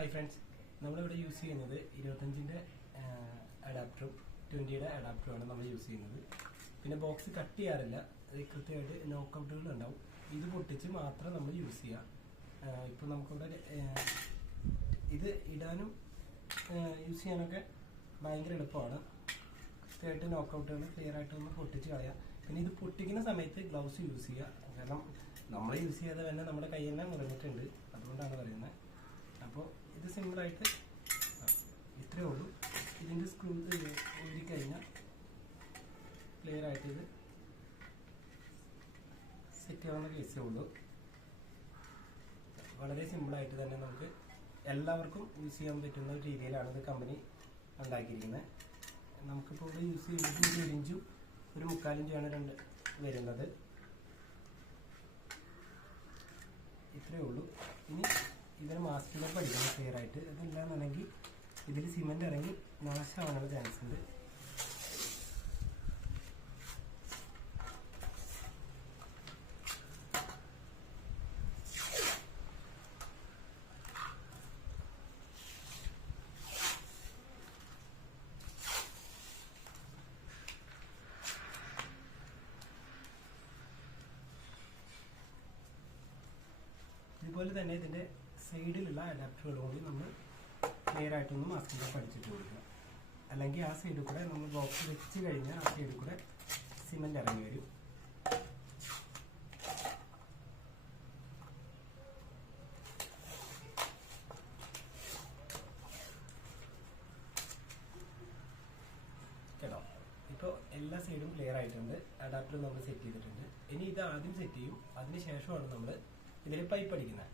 Hi friends നമ്മളിവിടെ use ചെയ്യുന്നത് ഇരുപത്തഞ്ചിന്റെ അഡാപ്റ്ററും ട്വന്റിയുടെ അഡാപ്റ്ററുമാണ് നമ്മൾ യൂസ് ചെയ്യുന്നത്. പിന്നെ ബോക്സ് കട്ട് ചെയ്യാറില്ല. കൃത്യമായിട്ട് നോക്കൗട്ടുകൾ ഉണ്ടാവും. ഇത് പൊട്ടിച്ച് മാത്രം നമ്മൾ യൂസ് ചെയ്യുക ഇപ്പോൾ നമുക്കിവിടെ ഇത് ഇടാനും യൂസ് ചെയ്യാനൊക്കെ ഭയങ്കര എളുപ്പമാണ്. കൃത്യമായിട്ട് നോക്കൗട്ടുകൾ ക്ലിയർ ആയിട്ട് ഒന്ന് പൊട്ടിച്ച് കളയാം. പിന്നെ ഇത് പൊട്ടിക്കുന്ന സമയത്ത് ഗ്ലൗസ് യൂസ് ചെയ്യുക കാരണം നമ്മൾ യൂസ് ചെയ്യാതെ തന്നെ നമ്മുടെ കൈ തന്നെ മുറിഞ്ഞിട്ടുണ്ട്. അതുകൊണ്ടാണ് പറയുന്നത്. സിമ്പിളായിട്ട്. ഇത്രയേ ഉള്ളൂ. ഇതിന്റെ സ്ക്രൂ ഊരി കഴിഞ്ഞാൽ ക്ലിയർ ആയിട്ട് ഇത് സെറ്റ് ചെയ്യാവുന്ന കേസേ ഉള്ളൂ. വളരെ സിമ്പിളായിട്ട് തന്നെ നമുക്ക് എല്ലാവർക്കും യൂസ് ചെയ്യാൻ പറ്റുന്ന ഒരു രീതിയിലാണ് ഇത് കമ്പനി ഉണ്ടാക്കിയിരിക്കുന്നത്. നമുക്കിപ്പോൾ ഇവിടെ യൂസ് ചെയ്യുന്നത് ഒരു ഇഞ്ചും ഒരു മുക്കാലിഞ്ചുമാണ് രണ്ട് വരുന്നത്. ഇത്രയേ ഉള്ളൂ. ഇനി ഇതിന് മാസ്കിലെ പഠിക്കണം ക്ലിയർ ആയിട്ട്. അതില്ലാന്നുണ്ടെങ്കിൽ ഇതിൽ സിമെന്റ് ഇറങ്ങി നാശമാകാനുള്ള ചാൻസ് ഉണ്ട്. ഇതുപോലെ തന്നെ ഇതിന്റെ സൈഡിലുള്ള അഡാപ്റ്ററുകൾ കൊണ്ട് നമ്മൾ ക്ലിയർ ആയിട്ടൊന്ന് മാസ്കിൽ പഠിച്ചിട്ട് കൊടുക്കുക. അല്ലെങ്കിൽ ആ സൈഡിൽ കൂടെ നമ്മൾ ബോക്സ് വെച്ച് കഴിഞ്ഞാൽ ആ സൈഡിൽ കൂടെ സിമെന്റ് ഇറങ്ങി വരും. കേട്ടോ? ഇപ്പോൾ എല്ലാ സൈഡും ക്ലിയർ ആയിട്ടുണ്ട്. അഡാപ്റ്റർ നമ്മൾ സെറ്റ് ചെയ്തിട്ടുണ്ട്. ഇനി ഇത് ആദ്യം സെറ്റ് ചെയ്യും. അതിന് ശേഷമാണ് നമ്മൾ ഇതിൽ പൈപ്പ് അടിക്കുന്നത്.